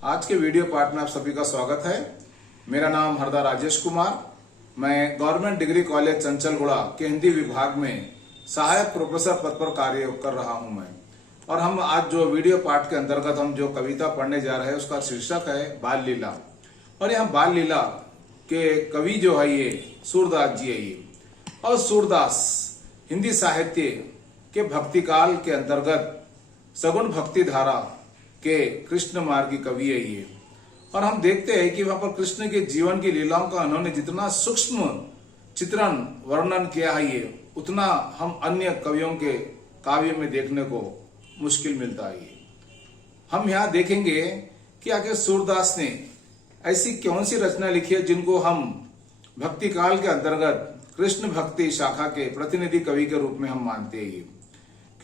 आज के video part में आप सभी का स्वागत है। मेरा नाम हरदा राजेश कुमार। मैं गवर्नमेंट डिग्री कॉलेज चंचलगुड़ा के हिंदी विभाग में सहायक प्रोफेसर पद पर कार्य कर रहा हूं मैं। और हम आज जो वीडियो पार्ट के अंतर्गत हम जो कविता पढ़ने जा रहे हैं उसका शीर्षक है बाल लीला। और यहाँ बाल लीला के कवि जो है ये सूरदास जी है ये। और सूरदास हिंदी साहित्य के भक्ति काल के अंतर्गत सगुण भक्ति धारा के कृष्ण मार्गी कवि है ये। और हम देखते हैं कि वहां पर कृष्ण के जीवन की लीलाओं का उन्होंने जितना सूक्ष्म चित्रण वर्णन किया है ये, उतना हम अन्य कवियों के काव्य में देखने को मुश्किल मिलता है ये। हम यहाँ देखेंगे कि आखिर सूरदास ने ऐसी कौन सी रचना लिखी है जिनको हम भक्ति काल के अंतर्गत कृष्ण भक्ति शाखा के प्रतिनिधि कवि के रूप में हम मानते हैं ये।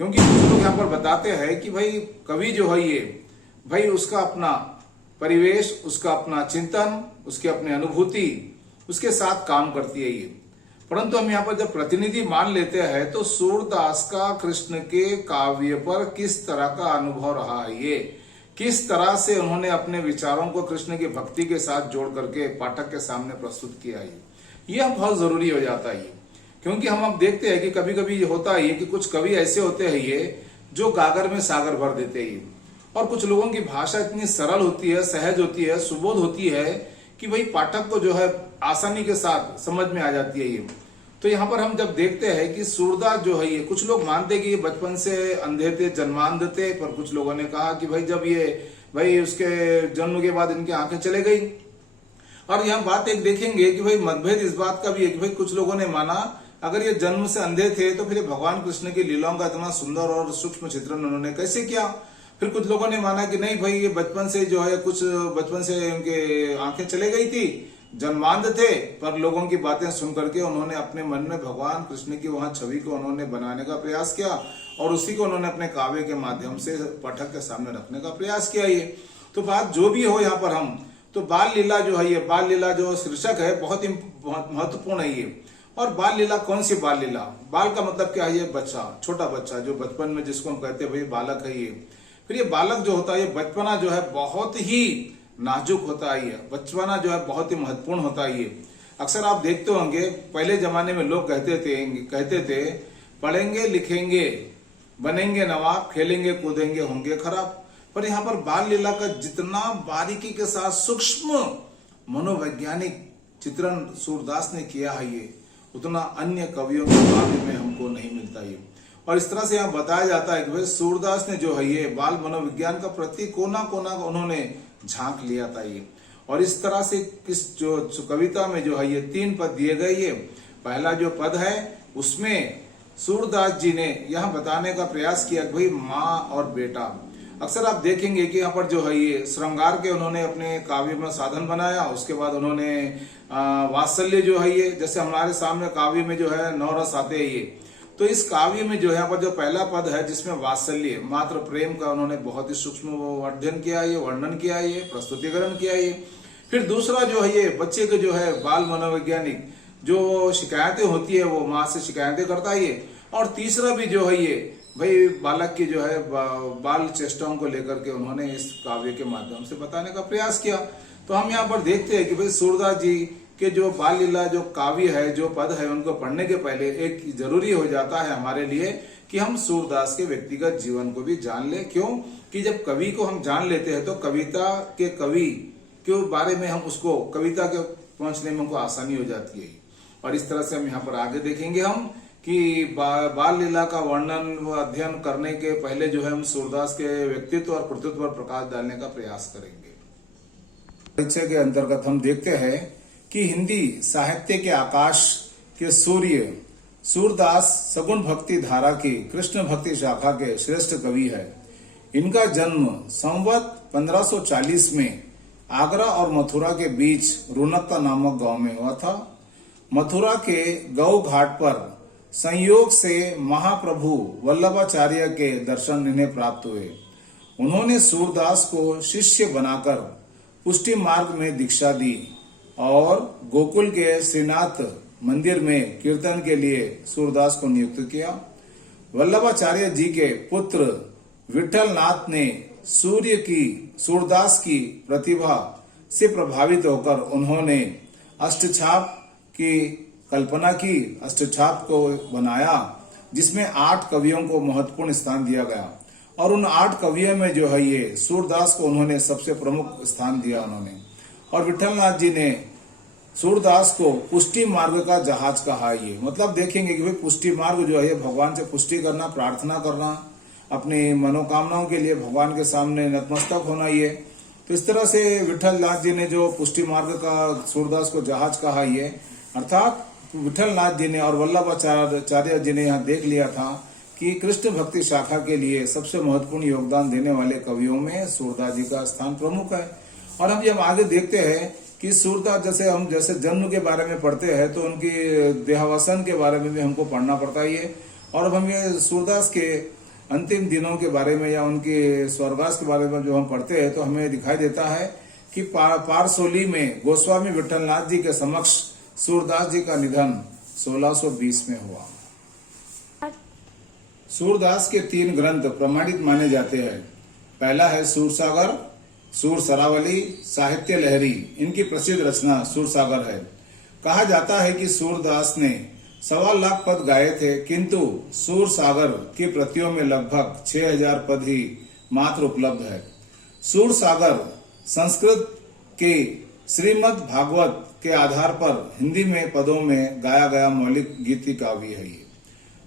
क्योंकि कुछ लोग यहाँ पर बताते हैं कि भाई कवि जो है ये, भाई उसका अपना परिवेश, उसका अपना चिंतन, उसकी अपनी अनुभूति उसके साथ काम करती है ये। परंतु हम यहाँ पर जब प्रतिनिधि मान लेते हैं तो सूरदास का कृष्ण के काव्य पर किस तरह का अनुभव रहा है ये, किस तरह से उन्होंने अपने विचारों को कृष्ण की भक्ति के साथ जोड़ करके पाठक के सामने प्रस्तुत किया है, यह बहुत जरूरी हो जाता है। क्योंकि हम अब देखते हैं कि कभी कभी होता है कि कुछ कवि ऐसे होते हैं ये जो गागर में सागर भर देते हैं। और कुछ लोगों की भाषा इतनी सरल होती है, सहज होती है, सुबोध होती है कि भाई पाठक को जो है आसानी के साथ समझ में आ जाती है ये। तो यहाँ पर हम जब देखते हैं कि सूरदास जो है ये, कुछ लोग मानते हैं कि ये बचपन से अंधे थे, जन्मांध थे। पर कुछ लोगों ने कहा कि भाई जब ये भाई उसके जन्म के बाद इनकी आंखें चले गई। और यहाँ बात एक देखेंगे कि भाई मतभेद इस बात का भी है कि भाई कुछ लोगों ने माना अगर ये जन्म से अंधे थे तो फिर भगवान कृष्ण की लीलाओं का इतना सुंदर और सूक्ष्म चित्रण उन्होंने कैसे किया। फिर कुछ लोगों ने माना कि नहीं भाई ये बचपन से जो है कुछ बचपन से उनके आंखें चले गई थी, जन्मांध थे। पर लोगों की बातें सुन करके उन्होंने अपने मन में भगवान कृष्ण की वहां छवि को उन्होंने बनाने का प्रयास किया और उसी को उन्होंने अपने काव्य के माध्यम से पाठक के सामने रखने का प्रयास किया ये। तो बात जो भी हो यहाँ पर हम तो बाल लीला जो है ये, बाल लीला जो शीर्षक है बहुत ही महत्वपूर्ण है ये। और बाल लीला कौन सी बाल लीला? बाल का मतलब क्या है? ये बच्चा, छोटा बच्चा जो बचपन में जिसको हम कहते हैं भाई बालक है ये। फिर ये बालक जो होता है ये बचपना जो है बहुत ही नाजुक होता है ये, बचपना जो है बहुत ही महत्वपूर्ण होता है ये। अक्सर आप देखते होंगे पहले जमाने में लोग कहते थे पढ़ेंगे लिखेंगे बनेंगे नवाब, खेलेंगे कूदेंगे होंगे खराब। पर यहाँ पर बाल लीला का जितना बारीकी के साथ सूक्ष्म मनोवैज्ञानिक चित्रण सूरदास ने किया है ये, उतना अन्य कवियों के काव्य में हमको नहीं मिलता ये। और इस तरह से यहाँ बताया जाता है कि भाई सूरदास ने जो है ये बाल मनोविज्ञान का प्रति कोना कोना उन्होंने झांक लिया था ये। और इस तरह से इस जो कविता में जो है ये 3 पद दिए गए ये। पहला जो पद है उसमें सूरदास जी ने यह बताने का प्रयास किया कि भाई माँ और बेटा। अक्सर आप देखेंगे कि यहाँ पर जो है ये श्रृंगार के उन्होंने अपने काव्य में साधन बनाया। उसके बाद उन्होंने वात्सल्य जो है ये, जैसे हमारे सामने काव्य में जो है 9 रस आते हैं ये। तो इस काव्य में जो है यहाँ पर जो पहला पद है जिसमें वात्सल्य मात्र प्रेम का उन्होंने बहुत ही सूक्ष्म अध्ययन किया ये, वर्णन किया ये, प्रस्तुतिकरण किया ये। फिर दूसरा जो है ये बच्चे के जो है बाल मनोवैज्ञानिक जो शिकायतें होती है वो माँ से शिकायतें करता है ये। और तीसरा भी जो है ये भाई बालक की जो है बाल चेष्टाओं को लेकर के उन्होंने इस काव्य के माध्यम से बताने का प्रयास किया। तो हम यहाँ पर देखते हैं कि भाई सूरदास जी के जो बाल लीला जो काव्य है, जो पद है, उनको पढ़ने के पहले एक जरूरी हो जाता है हमारे लिए कि हम सूरदास के व्यक्तिगत जीवन को भी जान ले। क्यों कि जब कवि को हम जान लेते हैं तो कविता के कवि के बारे में हम उसको कविता के पहुंचने में हमको आसानी हो जाती है। और इस तरह से हम यहाँ पर आगे देखेंगे हम कि बाल लीला का वर्णन व अध्ययन करने के पहले जो है हम सूरदास के व्यक्तित्व और कृतित्व पर प्रकाश डालने का प्रयास करेंगे। परिचय के अंतर्गत हम देखते हैं कि हिंदी साहित्य के आकाश के सूर्य सूरदास सगुण भक्ति धारा की कृष्ण भक्ति शाखा के श्रेष्ठ कवि है। इनका जन्म संवत 1540 में आगरा और मथुरा के बीच रुनक्ता नामक गांव में हुआ था। मथुरा के गौ घाट पर संयोग से महाप्रभु वल्लभाचार्य के दर्शन इन्हें प्राप्त हुए। उन्होंने सूरदास को शिष्य बनाकर पुष्टि मार्ग में दीक्षा दी और गोकुल के श्रीनाथ मंदिर में कीर्तन के लिए सूरदास को नियुक्त किया। वल्लभाचार्य जी के पुत्र विठल नाथ ने सूरदास की प्रतिभा से प्रभावित होकर उन्होंने अष्टछाप की कल्पना की, अष्टछाप को बनाया, जिसमें 8 कवियों को महत्वपूर्ण स्थान दिया गया। और उन 8 कवियों में जो है ये सूरदास को उन्होंने सबसे प्रमुख स्थान दिया उन्होंने। और विठलनाथ जी ने सूरदास को पुष्टि मार्ग का जहाज कहा। ये मतलब देखेंगे कि भाई पुष्टि मार्ग जो है भगवान से पुष्टि करना, प्रार्थना करना, अपनी मनोकामनाओं के लिए भगवान के सामने नतमस्तक होना। ये तो इस तरह से विठलनाथ जी ने जो पुष्टि मार्ग का सूरदास को जहाज कहा, ये अर्थात विठलनाथ जी ने और वल्लभाचार्य जी ने यहाँ देख लिया था कि कृष्ण भक्ति शाखा के लिए सबसे महत्वपूर्ण योगदान देने वाले कवियों में सूरदास जी का स्थान प्रमुख है। और हम जब आगे देखते हैं कि सूरदास जैसे जन्म के बारे में पढ़ते हैं तो उनकी देहावसान के बारे में भी हमको पढ़ना पड़ता है। और अब हम ये सूरदास के अंतिम दिनों के बारे में या उनके स्वर्गवास के बारे में जो हम पढ़ते हैं तो हमें दिखाई देता है कि पारसोली में गोस्वामी विठलनाथ जी के समक्ष सूरदास जी का निधन 1620 में हुआ। सूरदास के 3 ग्रंथ प्रमाणित माने जाते हैं। पहला है सूरसागर, सूर सरावली, साहित्य लहरी। इनकी प्रसिद्ध रचना सूरसागर है। कहा जाता है कि सूरदास ने 1.25 लाख पद गाए थे, किंतु सूरसागर की प्रतियों में लगभग 6000 पद ही मात्र उपलब्ध है। सूरसागर संस्कृत के श्रीमद् भागवत के आधार पर हिंदी में पदों में गाया गया मौलिक गीति काव्य है। ये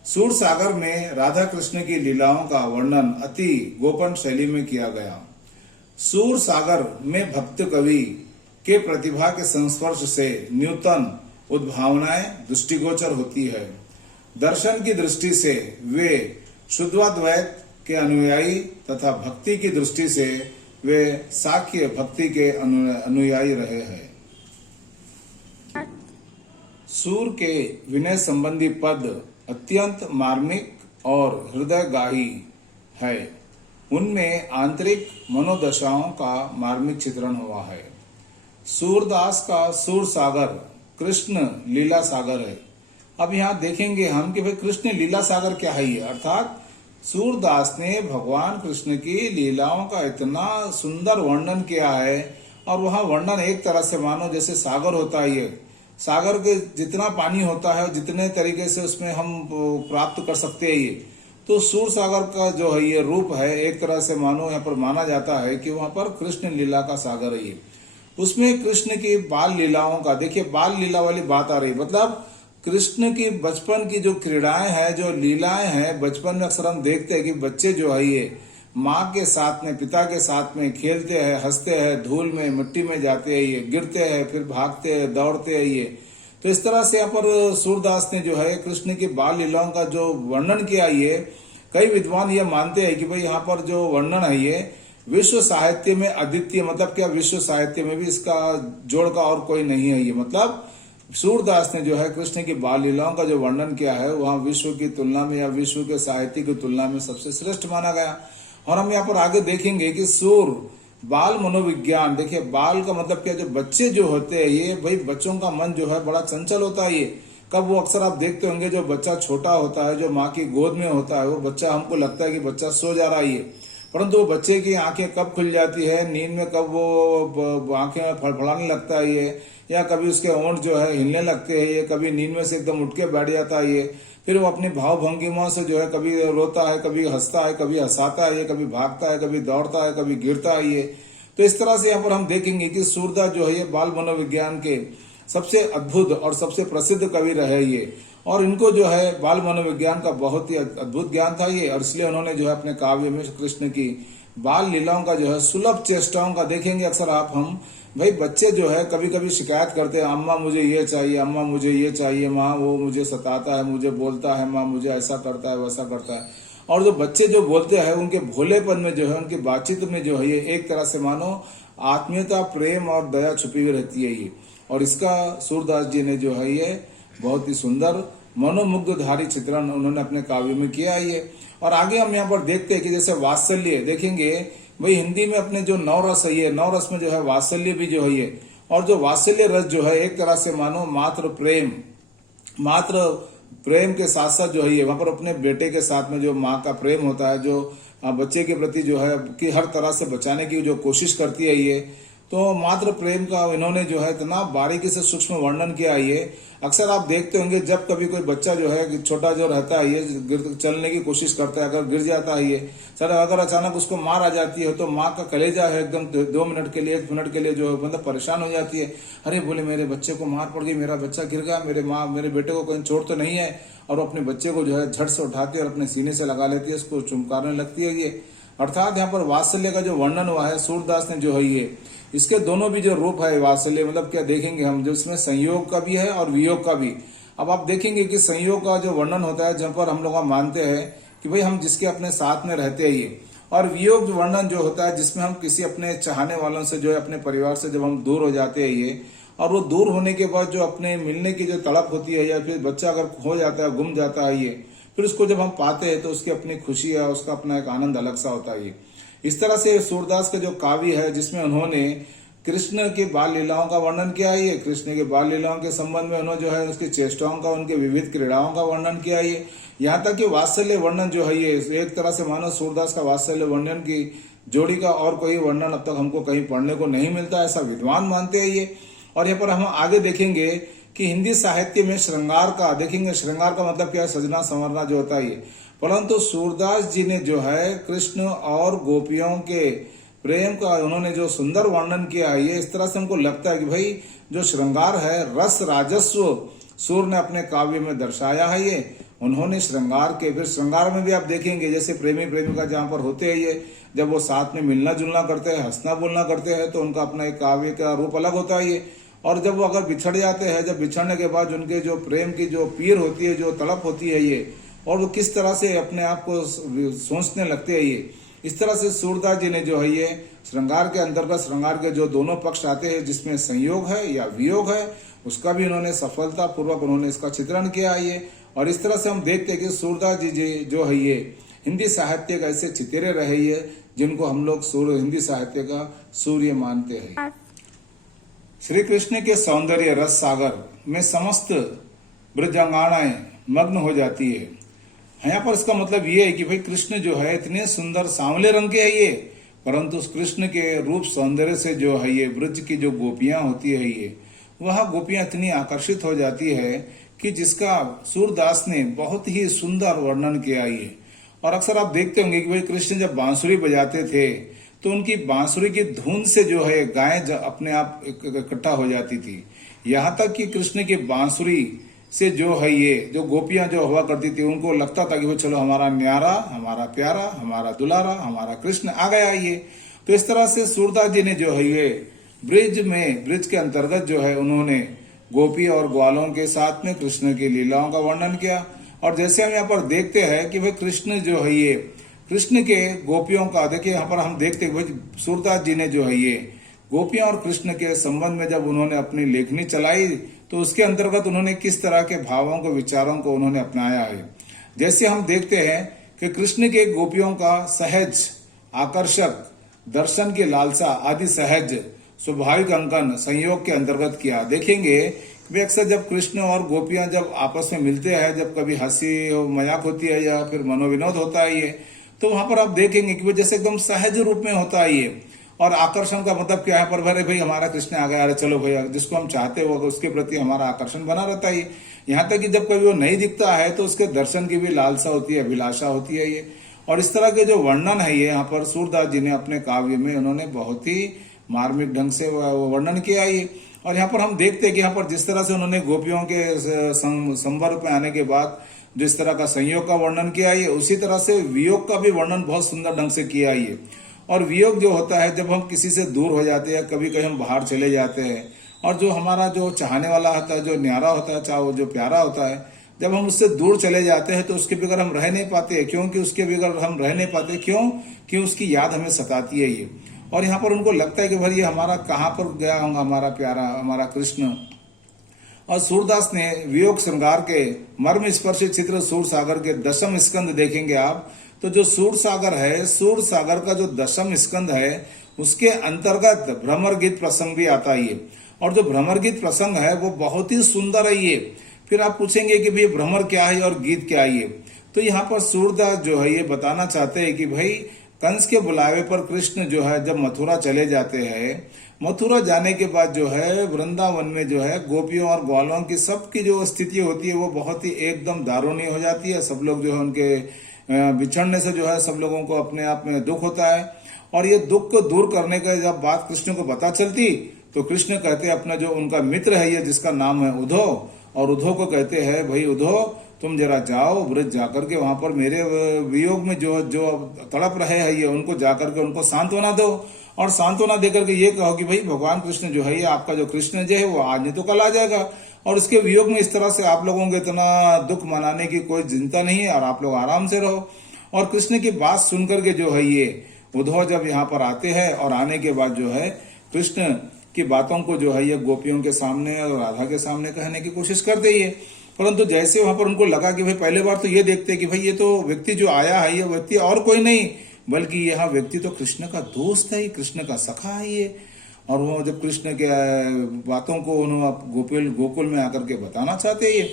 सूरसागर में राधा कृष्ण की लीलाओं का वर्णन अति गोपन शैली में किया गया। सूरसागर में भक्त कवि के प्रतिभा के संस्पर्श से न्यूतन उद्भावनाएं दृष्टिगोचर होती है। दर्शन की दृष्टि से वे शुद्धाद्वैत के अनुयायी तथा भक्ति की दृष्टि से वे साख्य भक्ति के अनुयायी रहे हैं। सूर के विनय संबंधी पद अत्यंत मार्मिक और हृदयगाही है। उनमें आंतरिक मनोदशाओं का मार्मिक चित्रण हुआ है। सूरदास का सूरसागर कृष्ण लीला सागर है। अब यहाँ देखेंगे हम कि भाई कृष्ण लीला सागर क्या है ये, अर्थात सूरदास ने भगवान कृष्ण की लीलाओं का इतना सुंदर वर्णन किया है। और वह वर्णन एक तरह से मानो जैसे सागर होता है। ये सागर के जितना पानी होता है जितने तरीके से उसमें हम प्राप्त कर सकते हैं ये, तो सूरसागर का जो है ये रूप है एक तरह से मानो यहाँ पर माना जाता है कि वहां पर कृष्ण लीला का सागर है ये। उसमें कृष्ण की बाल लीलाओं का, देखिए बाल लीला वाली बात आ रही, मतलब कृष्ण की बचपन की जो क्रीड़ाएं हैं, जो लीलाएं हैं, बचपन में अक्सर हम देखते हैं कि बच्चे जो है ये माँ के साथ में, पिता के साथ में खेलते हैं, हंसते हैं, धूल में मिट्टी में जाते हैं, ये गिरते हैं, फिर भागते हैं, दौड़ते हैं ये। तो इस तरह से यहाँ पर सूरदास ने जो है कृष्ण की बाल लीलाओं का जो वर्णन किया, ये कई विद्वान ये मानते हैं कि भाई यहाँ पर जो वर्णन है ये विश्व साहित्य में अद्वितीय, मतलब क्या विश्व साहित्य में भी इसका जोड़ का और कोई नहीं है ये। मतलब सूरदास ने जो है कृष्ण की बाल लीलाओं का जो वर्णन किया है वहाँ विश्व की तुलना में या विश्व के साहित्य की तुलना में सबसे श्रेष्ठ माना गया। और हम यहाँ पर आगे देखेंगे कि सूर बाल मनोविज्ञान, देखिए बाल का मतलब क्या, जो बच्चे जो होते हैं ये भाई बच्चों का मन जो है बड़ा चंचल होता है। ये कब वो अक्सर आप देखते होंगे जो बच्चा छोटा होता है, जो माँ की गोद में होता है, वो बच्चा हमको लगता है कि बच्चा सो जा रहा है ये, परंतु वो बच्चे की आंखें कब खुल जाती है, नींद में कब वो आंखें फड़फड़ाने लगता है ये, या कभी उसके होंठ जो है हिलने लगते हैं ये, कभी नींद में से एकदम उठ के बैठ जाता है ये, फिर वो अपनी भाव भंगिमा से जो है कभी रोता है, कभी हंसता है, कभी हंसाता है ये, कभी भागता है, कभी दौड़ता है, कभी गिरता है ये। तो इस तरह से यहाँ पर हम देखेंगे कि सूरदास जो है ये बाल मनोविज्ञान के सबसे अद्भुत और सबसे प्रसिद्ध कवि रहे ये। और इनको जो है बाल मनोविज्ञान का बहुत ही अद्भुत ज्ञान था ये, और इसलिए उन्होंने जो है अपने काव्य में कृष्ण की बाल लीलाओं का जो है सुलभ चेष्टाओं का, देखेंगे अक्सर आप हम भाई बच्चे जो है कभी कभी शिकायत करते हैं, अम्मा मुझे ये चाहिए, अम्मा मुझे ये चाहिए, माँ वो मुझे सताता है, मुझे बोलता है, माँ मुझे ऐसा करता है वैसा करता है। और जो बच्चे जो बोलते हैं उनके भोलेपन में जो है, उनकी बातचीत में जो है ये एक तरह से मानो आत्मीयता, प्रेम और दया छुपी हुई रहती है ये। और इसका सूरदास जी ने जो है ये बहुत ही सुंदर मनोमुग्धधारी चित्रण उन्होंने अपने काव्य में किया है ये। और आगे हम यहाँ पर देखते हैं कि जैसे वात्सल्य, देखेंगे भाई हिंदी में अपने जो 9 रस है ये, 9 रस में जो है वात्सल्य भी जो है ये, और जो वात्सल्य रस जो है एक तरह से मानो मात्र प्रेम, मात्र प्रेम के साथ साथ जो है ये वहां पर अपने बेटे के साथ में जो माँ का प्रेम होता है, जो बच्चे के प्रति जो है कि हर तरह से बचाने की जो कोशिश करती है ये, तो मात्र प्रेम का इन्होंने जो है इतना बारीकी से सूक्ष्म वर्णन किया है ये। अक्सर आप देखते होंगे जब कभी कोई बच्चा जो है छोटा जो रहता है ये चलने की कोशिश करता है, अगर गिर जाता है ये सर, अगर अचानक उसको मार आ जाती है तो माँ का कलेजा है एकदम 2 मिनट के लिए 1 मिनट के लिए जो है मतलब परेशान हो जाती है। अरे बोले मेरे बच्चे को मार पड़ गई, मेरा बच्चा गिर गया, मेरे बेटे को कहीं चोट तो नहीं है, और अपने बच्चे को जो है झट से उठाती है और अपने सीने से लगा लेती है, उसको चुमकारने लगती है ये। अर्थात यहाँ पर वात्सल्य का जो वर्णन हुआ है सूरदास ने जो है ये, इसके दोनों भी जो रूप है वात्सल्य, मतलब क्या देखेंगे हम, जो इसमें संयोग का भी है और वियोग का भी। अब आप देखेंगे कि संयोग का जो वर्णन होता है जहां पर हम लोग मानते हैं कि भाई हम जिसके अपने साथ में रहते हैं ये, और वियोग वर्णन जो होता है जिसमें हम किसी अपने चाहने वालों से जो है अपने परिवार से जब हम दूर हो जाते हैं ये, और वो दूर होने के बाद जो अपने मिलने की जो तड़प होती है, या फिर बच्चा अगर खो जाता है, गुम जाता है ये, फिर उसको जब हम पाते हैं तो उसकी अपनी खुशी है, उसका अपना एक आनंद अलग सा होता है ये। इस तरह से सूरदास का जो काव्य है जिसमें उन्होंने कृष्ण की बाल लीलाओं का वर्णन किया है, कृष्ण के बाल लीलाओं के संबंध में उन्होंने जो है उसकी चेष्टाओं का, उनके विविध क्रीड़ाओं का वर्णन किया है। यहाँ तक कि वात्सल्य वर्णन जो है ये, एक तरह से मानो सूरदास का वात्सल्य वर्णन की जोड़ी का और कोई वर्णन अब तक हमको कहीं पढ़ने को नहीं मिलता, ऐसा विद्वान मानते हैं ये। और यहाँ पर हम आगे देखेंगे कि हिंदी साहित्य में श्रृंगार का देखेंगे, श्रृंगार का मतलब क्या है, सजना संवरना जो होता है ये, परंतु सूरदास जी ने जो है कृष्ण और गोपियों के प्रेम का उन्होंने जो सुंदर वर्णन किया है ये, इस तरह से हमको लगता है कि भाई जो श्रृंगार है, रस राजस्व सूर ने अपने काव्य में दर्शाया है ये। उन्होंने श्रृंगार के, फिर श्रृंगार में भी आप देखेंगे जैसे प्रेमी प्रेमिका जहाँ पर होते हैं ये, जब वो साथ में मिलना जुलना करते हैं, हंसना बोलना करते हैं, तो उनका अपना एक काव्य का रूप अलग होता है ये। और जब वो अगर बिछड़ जाते हैं, जब बिछड़ने के बाद उनके जो प्रेम की जो पीर होती है, जो तड़प होती है ये, और वो किस तरह से अपने आप को सोचने लगते हैं ये, इस तरह से सूरदास जी ने जो है ये श्रृंगार के अंतर्गत श्रृंगार के जो दोनों पक्ष आते हैं जिसमें संयोग है या वियोग है, उसका भी उन्होंने सफलता पूर्वक उन्होंने इसका चित्रण किया है ये। और इस तरह से हम देखते हैं कि सूरदास जी जो है ये हिंदी साहित्य का ऐसे चितेरे रहे ये, जिनको हम लोग हिंदी साहित्य का सूर्य मानते हैं। श्री कृष्ण के सौंदर्य रस सागर में समस्त ब्रजांगनाएं मग्न हो जाती है। यहाँ पर इसका मतलब ये है कि भाई कृष्ण जो है इतने सुंदर सांवले रंग के है ये, परंतु उस कृष्ण के रूप सौंदर्य से जो है ये ब्रज की जो गोपियां होती है ये, वह गोपियां इतनी आकर्षित हो जाती है कि जिसका सूरदास ने बहुत ही सुंदर वर्णन किया ये। और अक्सर आप देखते होंगे कि भाई कृष्ण जब बांसुरी बजाते थे तो उनकी बांसुरी की धुन से जो है गायें अपने आप इकट्ठा हो जाती थी। यहाँ तक कि कृष्ण की बांसुरी से जो है ये जो गोपियां जो हुआ करती थी, उनको लगता था कि वो चलो हमारा न्यारा, हमारा प्यारा, हमारा दुलारा, हमारा कृष्ण आ गया ये। तो इस तरह से सूरदास जी ने जो है ये ब्रिज के अंतर्गत जो है उन्होंने गोपी और ग्वालों के साथ में कृष्ण की लीलाओं का वर्णन किया। और जैसे हम यहाँ पर देखते हैं कि भाई कृष्ण जो है ये कृष्ण के गोपियों का, देखिए यहाँ पर हम देखते हैं भाई सूरदास जी ने जो है ये गोपियां और कृष्ण के संबंध में जब उन्होंने अपनी लेखनी चलाई तो उसके अंतर्गत उन्होंने किस तरह के भावों को, विचारों को उन्होंने अपनाया है। जैसे हम देखते हैं कि कृष्ण के गोपियों का सहज, आकर्षक, दर्शन की लालसा आदि सहज स्वाभाविक अंकन संयोग के अंतर्गत किया। देखेंगे वे अक्सर जब कृष्ण और गोपियां जब आपस में मिलते हैं, जब कभी हंसी मजाक होती है या फिर मनोविनोद होता है ये, तो वहां पर आप देखेंगे कि वो जैसे एकदम सहज रूप में होता है ये। और आकर्षण का मतलब क्या है, पर भरे भाई हमारा कृष्ण आ गया, अरे चलो भैया, जिसको हम चाहते हो उसके प्रति हमारा आकर्षण बना रहता है। यहाँ तक कि जब कभी वो नहीं दिखता है तो उसके दर्शन की भी लालसा होती है, अभिलाषा होती है ये। और इस तरह के जो वर्णन है ये यहाँ पर सूरदास जी ने अपने काव्य में उन्होंने बहुत ही मार्मिक ढंग से वर्णन किया है। और यहाँ पर हम देखते हैं कि यहाँ पर जिस तरह से उन्होंने गोपियों के संपर्क में आने के बाद जिस तरह का संयोग का वर्णन किया है, उसी तरह से वियोग का भी वर्णन बहुत सुंदर ढंग से किया है। और वियोग जो होता है जब हम किसी से दूर हो जाते हैं, कभी कहीं हम बाहर चले जाते हैं, और जो हमारा जो चाहने वाला होता है, जो न्यारा होता है, चाहे वो जो प्यारा होता है, जब हम उससे दूर चले जाते हैं तो उसके बगैर हम रह नहीं पाते। क्योंकि उसके बगैर हम रह नहीं पाते, क्यों कि उसकी याद हमें सताती है ये। और यहाँ पर उनको लगता है कि भाई ये हमारा कहाँ पर गया होगा हमारा प्यारा, हमारा कृष्ण। और सूरदास ने वियोग श्रृंगार के मर्म स्पर्शी चित्र सूर सागर के 10वें स्कंद देखेंगे आप, तो जो सूर सागर है, सूर सागर का जो 10वां स्कंद है उसके अंतर्गत भ्रमर गीत प्रसंग भी आता है। और जो भ्रमर गीत प्रसंग है वो बहुत ही सुंदर है ये, फिर आप पूछेंगे कि भाई भ्रमर क्या है और गीत क्या है ये। तो यहाँ पर सूरदास जो है ये बताना चाहते हैं कि भाई कंस के बुलावे पर कृष्ण जो है जब मथुरा चले जाते हैं, मथुरा जाने के बाद जो है वृंदावन में जो है गोपियों और ग्वालों की सबकी जो स्थिति होती है वो बहुत ही एकदम दारुणी हो जाती है। सब लोग जो है उनके बिछड़ने से जो है सब लोगों को अपने आप में दुख होता है, और ये दुख को दूर करने का जब बात कृष्ण को पता चलती तो कृष्ण कहते हैं अपना जो उनका मित्र है ये जिसका नाम है उद्धव, और उद्धव को कहते हैं भाई उद्धव तुम जरा जाओ ब्रज जाकर के वहां पर मेरे वियोग में जो जो तड़प रहे हैं ये उनको जाकर के उनको सांत्वना दो, और सांत्वना देकर के ये कहो कि भाई भगवान कृष्ण जो है ये आपका जो कृष्ण जो है वो आज नहीं तो कल आ जाएगा, और उसके वियोग में इस तरह से आप लोगों को इतना दुख मनाने की कोई चिंता नहीं है और आप लोग आराम से रहो। और कृष्ण की बात सुनकर के जो है ये उद्धव जब यहाँ पर आते हैं और आने के बाद जो है कृष्ण की बातों को जो है ये गोपियों के सामने और राधा के सामने कहने की कोशिश करते ही है, परंतु जैसे वहां पर उनको लगा कि भाई पहले बार तो ये देखते कि भाई ये तो व्यक्ति जो आया है ये व्यक्ति और कोई नहीं बल्कि यह व्यक्ति तो कृष्ण का दोस्त है, कृष्ण का सखा है ये। और वो जब कृष्ण के बातों को उन्होंने गोकुल में आकर के बताना चाहते हैं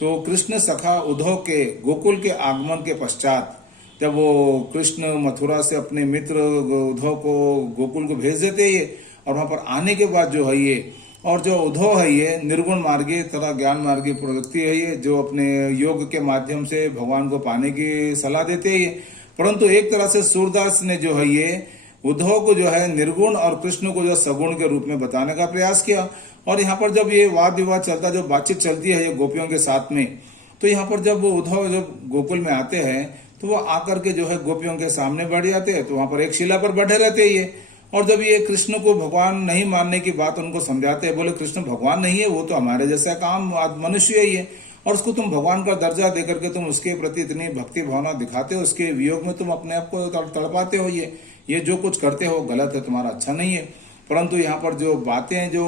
तो कृष्ण सखा उद्धव के गोकुल के आगमन के पश्चात जब वो कृष्ण मथुरा से अपने मित्र उद्धव को गोकुल को भेज देते हैं और वहां पर आने के बाद जो है ये और जो उद्धव है ये निर्गुण मार्गी तथा ज्ञान मार्गी प्रवृत्ति है ये जो अपने योग के माध्यम से भगवान को पाने की सलाह देते हैं, परंतु एक तरह से सूरदास ने जो है ये उद्धव को जो है निर्गुण और कृष्ण को जो सगुण के रूप में बताने का प्रयास किया। और यहाँ पर जब ये वाद विवाद चलता जो बातचीत चलती है ये गोपियों के साथ में, तो यहाँ पर जब उद्धव जब गोकुल में आते हैं तो वो आकर के जो है गोपियों के सामने बैठ जाते हैं, तो वहां पर एक शिला पर बैठे रहते हैं और जब ये कृष्ण को भगवान नहीं मानने की बात उनको समझाते हैं, बोले कृष्ण भगवान नहीं है, वो तो हमारे जैसा काम मनुष्य ही है और उसको तुम भगवान का दर्जा देकर के तुम उसके प्रति इतनी भक्ति भावना दिखाते हो, उसके वियोग में तुम अपने आप को तड़पाते हो, ये जो कुछ करते हो गलत है, तुम्हारा अच्छा नहीं है। परंतु यहाँ पर जो बातें जो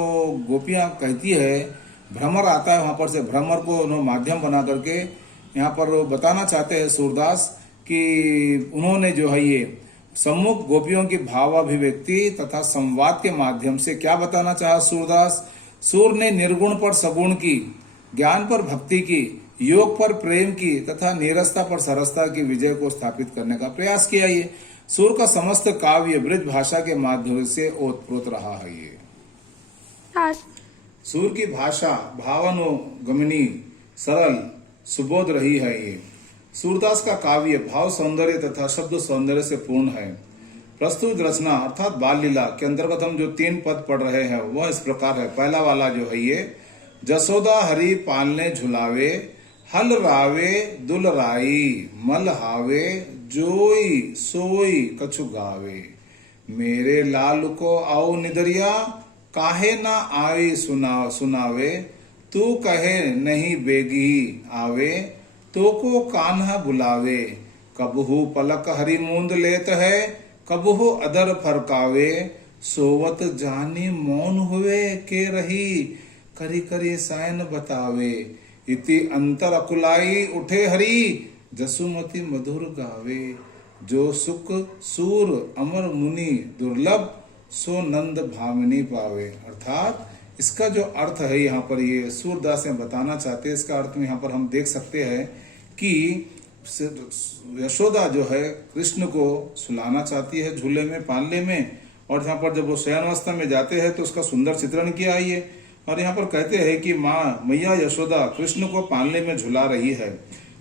गोपियां कहती है, भ्रमर आता है वहां पर से, भ्रमर को उन्होंने माध्यम बना करके यहाँ पर बताना चाहते हैं सूरदास कि उन्होंने जो है ये सम्मुख गोपियों की भावाभिव्यक्ति तथा संवाद के माध्यम से क्या बताना चाहा सूरदास। सूर ने निर्गुण पर सगुण की, ज्ञान पर भक्ति की, योग पर प्रेम की तथा नीरसता पर सरसता की विजय को स्थापित करने का प्रयास किया। ये सूर का समस्त काव्य ब्रज भाषा के माध्यम से ओतप्रोत रहा है। ये सूर की भाषा भावानुगमनी सरल सुबोध रही है। ये सूरदास का काव्य भाव सौंदर्य तथा शब्द सौंदर्य से पूर्ण है। प्रस्तुत रचना अर्थात बाल लीला के अंतर्गत हम जो 3 पद पढ़ रहे हैं वह इस प्रकार है। पहला वाला जो है ये जसोदा हरि पालने झुलावे, हल रावे दुलराई, मल हावे जोई सोई कछु गावे, मेरे लाल को आओ निदरिया, काहे ना आई सुनावे, तू कहे नहीं बेगी आवे, तो को कान्हा बुलावे, कबहू पलक हरि मूंद लेत है, कबहू अदर फरकावे, सोवत जानी मौन हुए के रही, करी करी सायन बतावे, इति अंतर अकुलाई उठे हरि, जसुमति मधुर गावे, जो सुख सूर अमर मुनि दुर्लभ, सो नंद भामिनी पावे। अर्थात इसका जो अर्थ है यहाँ पर ये सूरदास ने बताना चाहते हैं, इसका अर्थ में यहाँ पर हम देख सकते हैं कि यशोदा जो है कृष्ण को सुलाना चाहती है झूले में पालने में, और यहाँ पर जब वो शयनावस्था में जाते हैं तो उसका सुंदर चित्रण किया है। और यहाँ पर कहते हैं कि माँ मैया यशोदा कृष्ण को पालने में झुला रही है,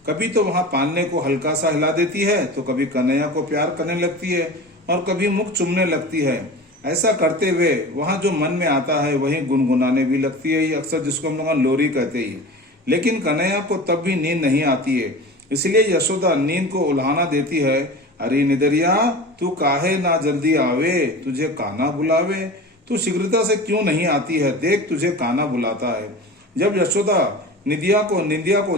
कभी तो वहां पालने को हल्का सा हिला देती है, तो कभी कन्हैया को प्यार करने लगती है और कभी मुख चुमने लगती है। ऐसा करते हुए वहां जो मन में आता है वही गुनगुनाने भी लगती है, ये अक्सर जिसको हम लोग लोरी कहते हैं। लेकिन कन्हैया को तब भी नींद नहीं आती है, इसलिए यशोदा नींद को उल्हाना देती है, अरे निदरिया तू काहे ना जल्दी आवे, तुझे कान्हा बुलावे, तू शीघ्रता से क्यों नहीं आती है, देख तुझे कान्हा बुलाता है। जब यशोदा निंदिया को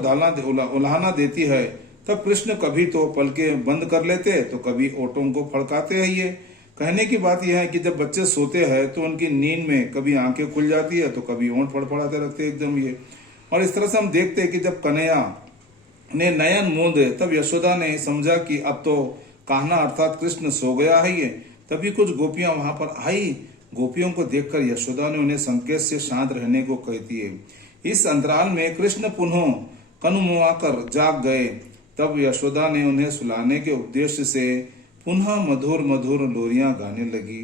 उल्हाना देती है तब कृष्ण कभी तो पलके बंद कर लेते तो कभी ओठों को फड़काते हैं। ये कहने की बात यह है कि जब बच्चे सोते हैं तो उनकी नींद में कभी आंखें खुल जाती है तो कभी ओंठ फड़फड़ाते रखते एकदम ये। और इस तरह से हम देखते हैं कि जब कन्हैया ने नयन मूंदे तब यशोदा ने समझा कि अब तो कान्हा अर्थात कृष्ण सो गया है ये। तभी कुछ गोपियां वहां पर आई, गोपियों को देखकर यशोदा ने उन्हें संकेत से शांत रहने को कहती है। इस अंतराल में कृष्ण पुनः कनुमुआ कर जाग गए। तब यशोदा ने उन्हें सुलाने के उद्देश्य से पुनः मधुर मधुर लोरियां गाने लगी।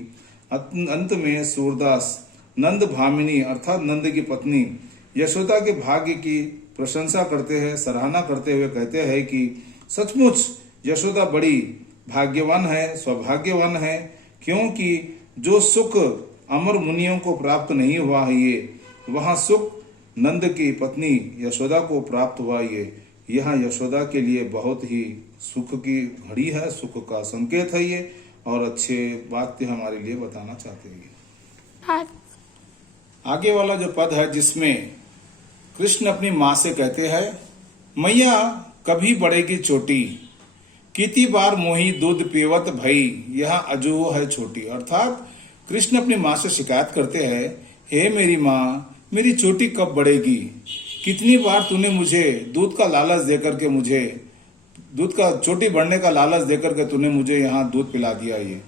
अंत में सूरदास नंद भामिनी अर्थात नंद की पत्नी यशोदा के भाग्य की प्रशंसा करते हैं, सराहना करते हुए कहते हैं कि सचमुच यशोदा बड़ी भाग्यवान है, सौभाग्यवान है, क्योंकि जो सुख अमर मुनियों को प्राप्त नहीं हुआ है ये वहां सुख नंद की पत्नी यशोदा को प्राप्त हुआ ये यह यशोदा के लिए बहुत ही सुख की घड़ी है, सुख का संकेत है ये, और अच्छे बात हमारे लिए बताना चाहते हैं। हाँ। आगे वाला जो पद है जिसमें कृष्ण अपनी माँ से कहते हैं, मैया कभी बढ़ेगी चोटी, कितनी बार मोही दूध पीवत भई, यह अजू है छोटी। अर्थात कृष्ण अपनी माँ से शिकायत करते हैं, हे मेरी माँ, मेरी चोटी कब बढ़ेगी, कितनी बार तूने मुझे दूध का लालच देकर के मुझे दूध का चोटी बढ़ने का लालच देकर के तूने मुझे यहाँ दूध पिला दिया ये,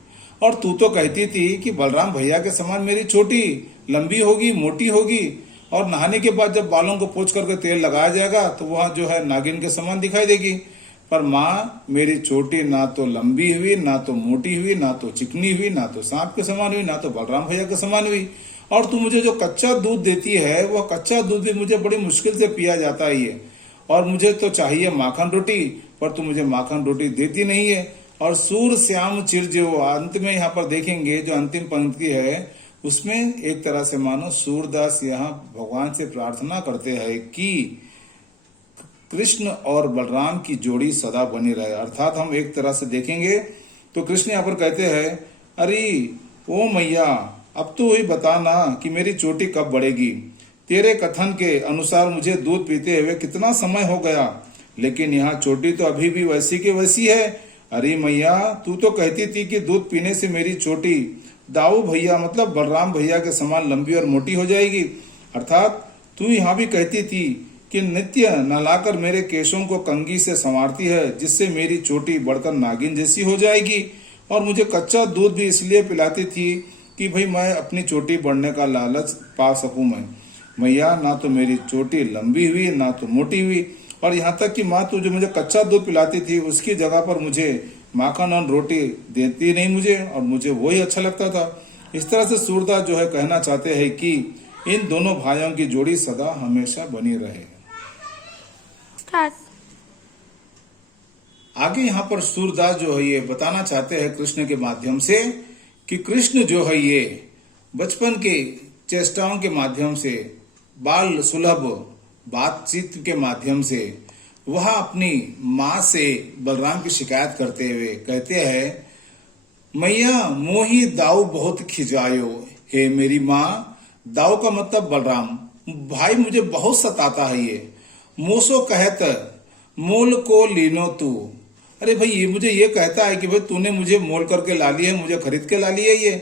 और तू तो कहती थी कि बलराम भैया के समान मेरी चोटी लंबी होगी, मोटी होगी, और नहाने के बाद जब बालों को पोंछ करके तेल लगाया जाएगा तो वह जो है नागिन के समान दिखाई देगी। पर माँ, मेरी चोटी ना तो लंबी हुई, ना तो मोटी हुई, ना तो चिकनी हुई, ना तो सांप के समान हुई, ना तो बलराम भैया के समान हुई, और तू मुझे जो कच्चा दूध देती है वह कच्चा दूध भी मुझे बड़ी मुश्किल से पिया जाता है ये, और मुझे तो चाहिए माखन रोटी, पर तू मुझे माखन रोटी देती नहीं है। और सूर श्याम चिर जो अंत में यहाँ पर देखेंगे जो अंतिम पंक्ति है उसमें एक तरह से मानो सूरदास यहाँ भगवान से प्रार्थना करते हैं कि कृष्ण और बलराम की जोड़ी सदा बनी रहे। अर्थात हम एक तरह से देखेंगे तो कृष्ण यहाँ पर कहते हैं, अरे ओ मैया, अब तो वही बताना कि मेरी चोटी कब बढ़ेगी। तेरे कथन के अनुसार मुझे दूध पीते हुए कितना समय हो गया, लेकिन यहाँ चोटी तो अभी भी वैसी की वैसी है। अरे मैया, तू तो कहती थी कि दूध पीने से मेरी चोटी दाऊ भैया मतलब बलराम भैया के समान लंबी और मोटी हो जाएगी। अर्थात तू यहाँ भी कहती थी कि नित्य नहलाकर मेरे केशों को कंघी से संवारती है, जिससे मेरी चोटी बढ़कर नागिन जैसी हो जाएगी, और मुझे कच्चा दूध भी इसलिए पिलाती थी कि भाई मैं अपनी चोटी बढ़ने का लालच पा सकूं। मैया, ना तो मेरी चोटी लंबी हुई, ना तो मोटी हुई, और यहाँ तक कि माँ तू जो मुझे कच्चा दूध पिलाती थी उसकी जगह पर मुझे माखन और रोटी देती नहीं मुझे, और मुझे वही अच्छा लगता था। इस तरह से सूरदास जो है कहना चाहते हैं कि इन दोनों भाइयों की जोड़ी सदा हमेशा बनी रहे। आगे यहाँ पर सूरदास जो है ये बताना चाहते हैं कृष्ण के माध्यम से कि कृष्ण जो है ये बचपन के चेष्टाओं के माध्यम से, बाल सुलभ बातचीत के माध्यम से वह अपनी माँ से बलराम की शिकायत करते हुए कहते हैं, मैया मोही दाऊ बहुत खिजायो, हे मेरी माँ, दाऊ का मतलब बलराम, भाई मुझे बहुत सताता है ये। मोसो कहत मोल को लीनो तू, अरे भाई ये मुझे ये कहता है कि भाई तूने मुझे मोल करके ला ली है, मुझे खरीद के ला ली है ये।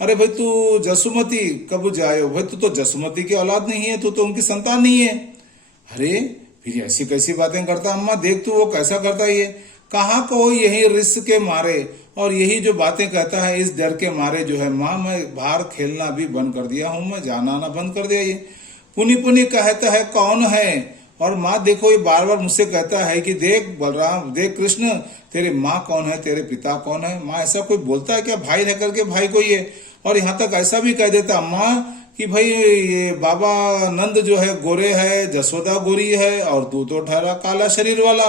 अरे भाई तू जसुमती कब जायो, भाई तू तो जसुमती की औलाद नहीं है, तू तो उनकी संतान नहीं है। अरे फिर ऐसी कैसी बातें करता, अम्मा देख तू वो कैसा करता है ये, कहाँ को यही रिस्क के मारे और यही जो बातें कहता है इस डर के मारे जो है माँ मैं बाहर खेलना भी बंद कर दिया हूँ, मैं जाना आना बंद कर दिया। ये पुनी पुनी कहता है कौन है, और माँ देखो ये बार बार मुझसे कहता है कि देख बलराम, देख कृष्ण, तेरे माँ कौन है, तेरे पिता कौन है। माँ ऐसा कोई बोलता है क्या भाई रह करके भाई को ये, और यहाँ तक ऐसा भी कह देता अम्मा कि भाई ये बाबा नंद जो है गोरे है, जसोदा गोरी है, और तू तो ठहरा काला शरीर वाला।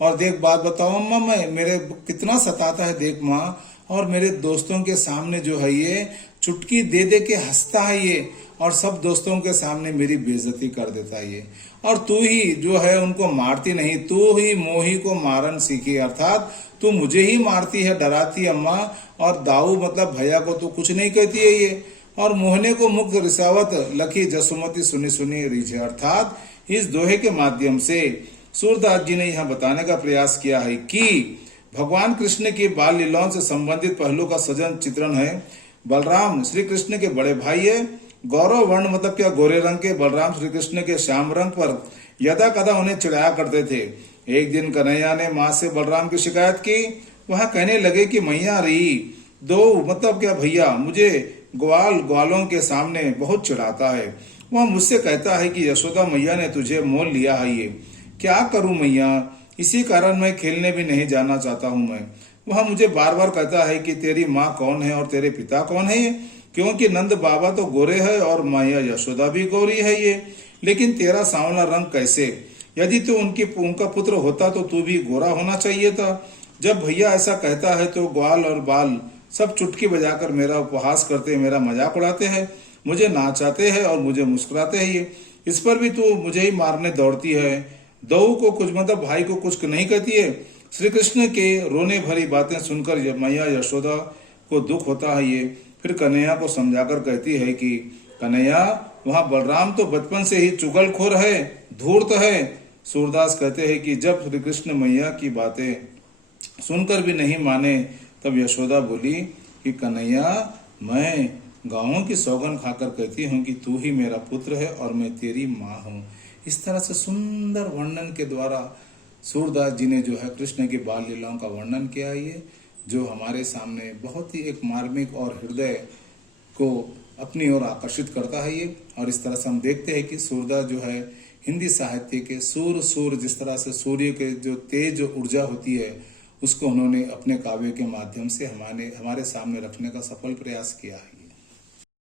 और देख बात बताओ अम्मा, मैं मेरे कितना सताता है देख माँ, और मेरे दोस्तों के सामने जो है ये चुटकी दे दे के हंसता है ये, और सब दोस्तों के सामने मेरी बेइज्जती कर देता है ये, और तू ही जो है उनको मारती नहीं, तू ही मोही को मारन सीखी, अर्थात तू मुझे ही मारती है, डराती अम्मा, और दाऊ मतलब भैया को तू कुछ नहीं कहती है ये, और मोहने को मुक्त रिसावत लखी जसुमती सुनी सुनी रीझे। अर्थात इस दोहे के माध्यम से सूरदास जी ने यहाँ बताने का प्रयास किया है कि भगवान कृष्ण की बाल लीलाओं से संबंधित पहलू का सजन चित्रण है। बलराम श्री कृष्ण के बड़े भाई है, गौरव वर्ण मतलब क्या गोरे रंग के, बलराम श्री कृष्ण के श्याम रंग पर यदा कदा उन्हें चिढ़ाया करते थे। एक दिन कन्हैया ने माँ से बलराम की शिकायत की, वह कहने लगे कि मैया रही दो मतलब क्या भैया मुझे ग्वालों के सामने बहुत चिढ़ाता है, वह मुझसे कहता है कि यशोदा मैया ने तुझे मोल लिया है, ये क्या करूं मैया, इसी कारण मैं खेलने भी नहीं जाना चाहता हूं मैं। वह मुझे बार बार कहता है कि तेरी माँ कौन है और तेरे पिता कौन है ये, क्योंकि नंद बाबा तो गोरे है और मैया यशोदा भी गोरी है ये, लेकिन तेरा सांवला रंग कैसे, यदि तू उनका पुत्र होता तो तू भी गोरा होना चाहिए था। जब भैया ऐसा कहता है तो ग्वाल और बाल सब चुटकी बजाकर मेरा उपहास करते, मेरा मजाक उड़ाते हैं, मुझे नाचाते हैं और मुझे मुस्कुराते हैं ये। इस पर भी तू मुझे ही मारने दौड़ती है। दऊ को कुछ मतलब भाई को कुछ नहीं कहती है। श्री कृष्ण के रोने भरी बातें सुनकर मैया यशोदा को दुख होता है ये। फिर कन्हैया को समझाकर कहती है कि कन्हैया, वहाँ बलराम तो बचपन से ही चुगलखोर है, धूर्त है। सूरदास कहते हैं कि जब श्री कृष्ण मैया की बातें सुनकर भी नहीं माने, तब यशोदा बोली कि कन्हैया, मैं गांवों की सौगन खाकर कहती हूँ कि तू ही मेरा पुत्र है और मैं तेरी माँ हूँ। इस तरह से सुंदर वर्णन के द्वारा सूरदास जी ने जो है कृष्ण की बाल लीलाओं का वर्णन किया है, ये जो हमारे सामने बहुत ही एक मार्मिक और हृदय को अपनी ओर आकर्षित करता है ये। और इस तरह से हम देखते हैं कि सूरदास जो है हिंदी साहित्य के सूर जिस तरह से सूर्य के जो तेज ऊर्जा होती है, उसको उन्होंने अपने काव्य के माध्यम से हमारे सामने रखने का सफल प्रयास किया है।